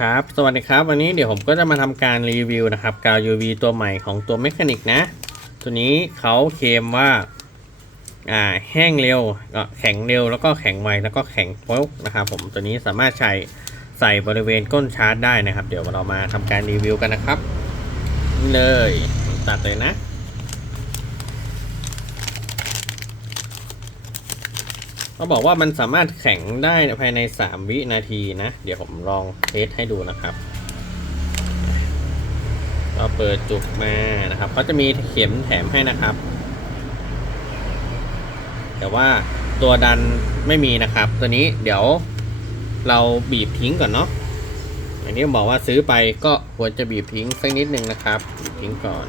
ครับ สวัสดีครับ วันนี้เดี๋ยวผมก็จะมาทำการรีวิวนะครับ กาว UV ตัวใหม่ของตัว m e c h a n i c นะ ตัวนี้เขาเคลมว่า อ่า แห้งเร็ว ก็แข็งเร็ว แล้วก็แข็งไว แล้วก็แข็งโป๊กนะครับผม ตัวนี้สามารถใช้ใส่บริเวณก้นชาร์จได้นะครับ เดี๋ยวเรามาทำการรีวิวกันนะครับนี่เลย ตัดเลยนะ เขาบอกว่ามันสามารถแข็งได้ภายใน 3 วินาทีนะ เดี๋ยวผมลองเทสให้ดูนะครับเราเปิดจุกมานะครับเขาจะมีเข็มแถมให้นะครับ แต่ว่าตัวดันไม่มีนะครับ ตัวนี้เดี๋ยวเราบีบทิ้งก่อนเนาะอย่างที่ผมบอกว่าซื้อไปก็ควรจะบีบทิ้งสักนิดนึงนะครับบีบทิ้งก่อน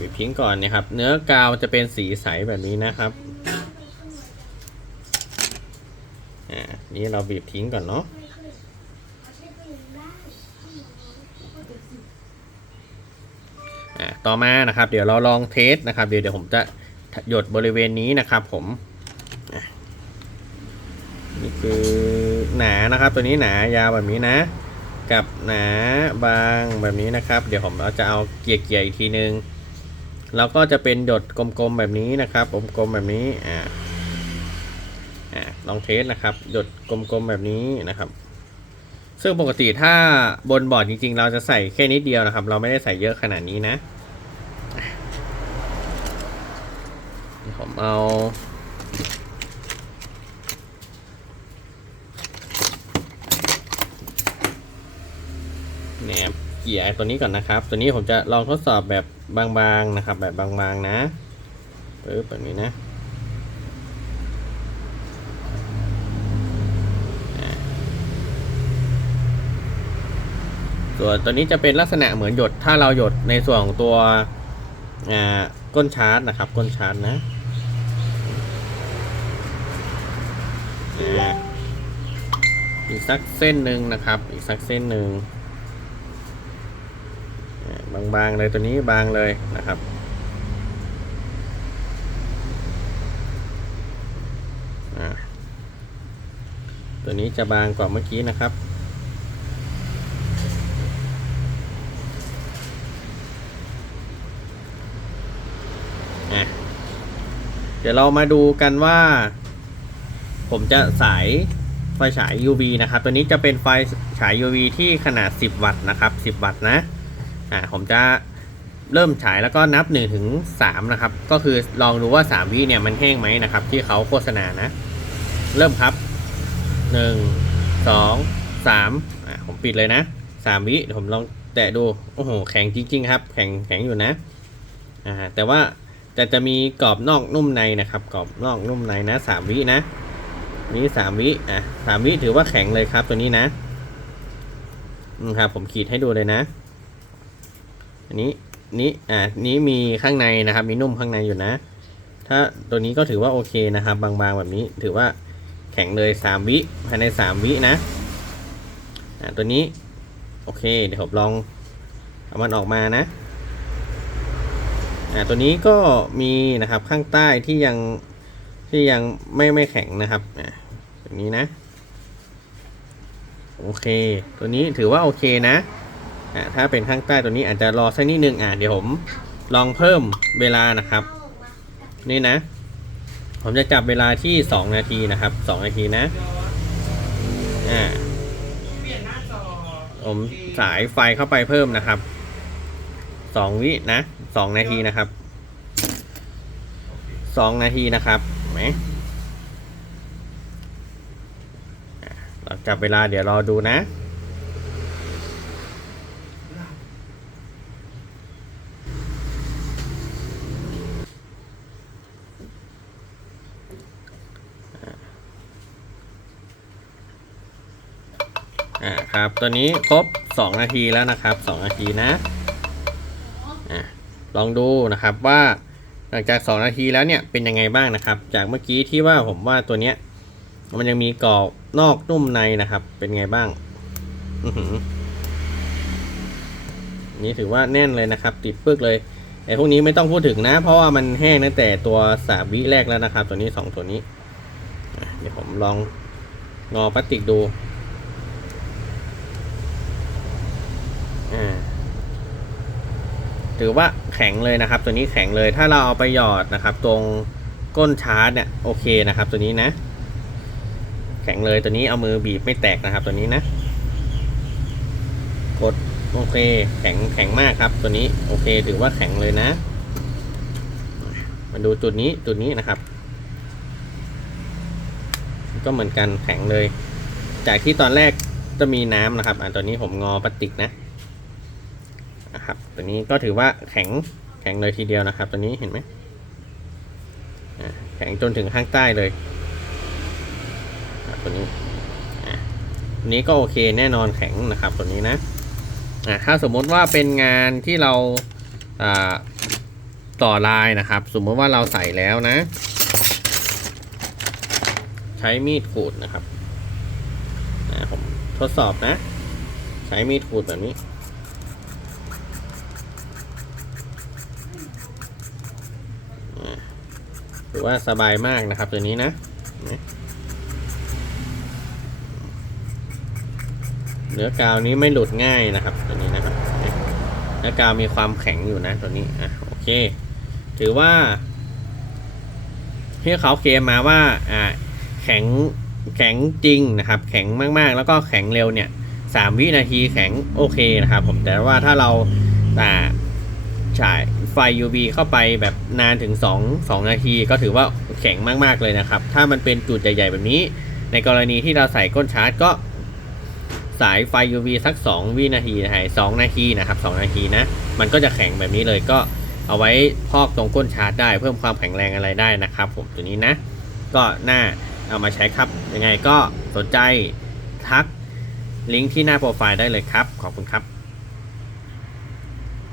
บีบทิ้งก่อนนะครับ เนื้อกาวจะเป็นสีใสแบบนี้นะครับ อ่า นี่เราบีบทิ้งก่อนเนาะอ่าต่อมานะครับ เดี๋ยวเราลองเทสนะครับ เดี๋ยวเดี๋ยวผมจะหยดบริเวณนี้นะครับ ผมนี่คือหนานะครับ ตัวนี้หนายาวแบบนี้นะ กับหนาบางแบบนี้นะครับ เดี๋ยวผมเราจะเอาเกี่ยเกี่ยๆอีกทีนึงแล้วก็จะเป็นหยดกลมๆแบบนี้นะครับกลมๆแบบนี้อ่า ลองเทสนะครับ หยดกลมๆแบบนี้นะครับ ซึ่งปกติถ้าบนบอร์ดจริงๆ เราจะใส่แค่นิดเดียวนะครับ เราไม่ได้ใส่เยอะขนาดนี้นะผมเอาเนี่ยเกี่ยตัวนี้ก่อนนะครับ ตัวนี้ผมจะลองทดสอบแบบบางๆนะครับ แบบบางๆนะปึ๊บแบบนี้นะ ส่วนตัวนี้จะเป็นลักษณะเหมือนหยด ถ้าเราหยดในส่วนของตัวก้นชาร์จนะครับ ก้นชาร์จนะอีกสักเส้นหนึ่งนะครับ อีกสักเส้นหนึ่งบางๆเลยตัวนี้บางเลยนะครับตัวนี้จะบางกว่าเมื่อกี้นะครับ อะเดี๋ยวเรามาดูกันว่า ผมจะสายไฟฉาย UV นะครับ ตัวนี้จะเป็นไฟฉาย UV ที่ขนาด 10 วัตต์นะครับ 10 วัตต์นะ อ่า ผมจะเริ่มฉายแล้วก็นับ1ถึง3นะครับ ก็คือลองดูว่า 3 วิเนี่ยมันแห้งไหมนะครับ ที่เขาโฆษณานะ เริ่มครับ 1 2 3อ่าผมปิดเลยนะ 3 วิเดี๋ยวผมลองแตะดู โอ้โห แข็งจริง ๆ ครับ แข็งแข็งอยู่นะ อ่า แต่ว่า แต่จะมีกรอบนอกนุ่มในนะครับ กรอบนอกนุ่มในนะสามวินะ นี่สามวิอะสามวิถือว่าแข็งเลยครับตัวนี้นะอืมครับผมขีดให้ดูเลยนะ อันนี้นี้อ่านี้มีข้างในนะครับ มีนุ่มข้างในอยู่นะ ถ้าตัวนี้ก็ถือว่าโอเคนะครับ บางๆแบบนี้ถือว่าแข็งเลยสามวิภายในสามวินะอ่าตัวนี้ โอเค เดี๋ยวผมลองเอามันออกมานะ อ่าตัวนี้ก็มีนะครับข้างใต้ที่ยังที่ยังไม่ไม่แข็งนะครับอ่าแบบนี้นะโอเค ตัวนี้ถือว่าโอเคนะอ่าถ้าเป็นข้างใต้ตัวนี้อาจจะรอสักนิดนึงอ่าเดี๋ยวผมลองเพิ่มเวลานะครับ นี่นะ ผมจะจับเวลาที่ 2 นาทีนะครับ 2 นาทีนะอ่าผมสายไฟเข้าไปเพิ่มนะครับ สองวินะสองนาทีนะครับสองนาทีนะครับไหมเราจับเวลาเดี๋ยวรอดูนะอ่าครับ ตัวนี้ครบ 2 นาทีแล้วนะครับ 2 นาทีนะ ลองดูนะครับว่าหลังจาก 2 นาทีแล้วเนี่ยเป็นยังไงบ้างนะครับ จากเมื่อกี้ที่ว่าผมว่าตัวเนี้ยมันยังมีกรอบนอกนุ่มในนะครับ เป็นไงบ้างอนี่ถือว่าแน่นเลยนะครับ ติดปึกเลยไอ้พวกนี้ไม่ต้องพูดถึงนะ เพราะว่ามันแห้งตั้งแต่ตัวสาวิแรกแล้วนะครับ ตัวนี้สองตัวนี้เดี๋ยวผมลองงอพลาสติกดู ถือว่าแข็งเลยนะครับ ตัวนี้แข็งเลยถ้าเราเอาไปหยอดนะครับ ตรงก้นชาร์จเนี่ยโอเคนะครับ ตัวนี้นะ แข็งเลยตัวนี้เอามือบีบไม่แตกนะครับ ตัวนี้นะ กดโอเค แข็งแข็งมากครับ ตัวนี้โอเค ถือว่าแข็งเลยนะมาดูจุดนี้จุดนี้นะครับ ก็เหมือนกันแข็งเลย จากที่ตอนแรกจะมีน้ำนะครับอ่าตัวนี้ผมงอพลาสติกนะ นะครับ ตัวนี้ก็ถือว่าแข็งแข็งเลยทีเดียวนะครับ ตัวนี้เห็นไหมแข็งจนถึงข้างใต้เลยตัวนี้ตัวนี้ก็โอเคแน่นอนแข็งนะครับ ตัวนี้นะถ้าสมมติว่าเป็นงานที่เราต่อลายนะครับ สมมติว่าเราใส่แล้วนะ ใช้มีดขูดนะครับผมทดสอบนะ ใช้มีดขูดแบบนี้ อ่าถือ ว่าสบายมากนะครับตัวนี้นะเนื้อกาวนี้ไม่หลุดง่ายนะครับตัวนี้นะครับเนื้อกาวมีความแข็งอยู่นะตัวนี้อะโอเค ถือว่าที่เขาเคลมมาว่าอ่าแข็งแข็งจริงนะครับ แข็งมากๆ แล้วก็แข็งเร็วเนี่ยสามวินาทีแข็งโอเคนะครับ ผมแต่ว่าถ้าเราอ่าฉาย ไฟ UV เข้าไปแบบนานถึง 2 2 นาที ก็ถือว่าแข็งมากๆเลยนะครับ ถ้ามันเป็นจุดใหญ่ๆแบบนี้ ในกรณีที่เราใส่ก้นชาร์จก็ สายไฟ UV สัก 2 วินาทีนะฮะ2นาทีนะครับ 2 นาทีนะ มันก็จะแข็งแบบนี้เลยก็เอาไว้พอกตรงก้นชาร์จได้ เพิ่มความแข็งแรงอะไรได้นะครับ ผมตัวนี้นะ ก็น่าเอามาใช้ครับ ยังไงก็สนใจทักลิงก์ที่หน้าโปรไฟล์ได้เลยครับ ขอบคุณครับ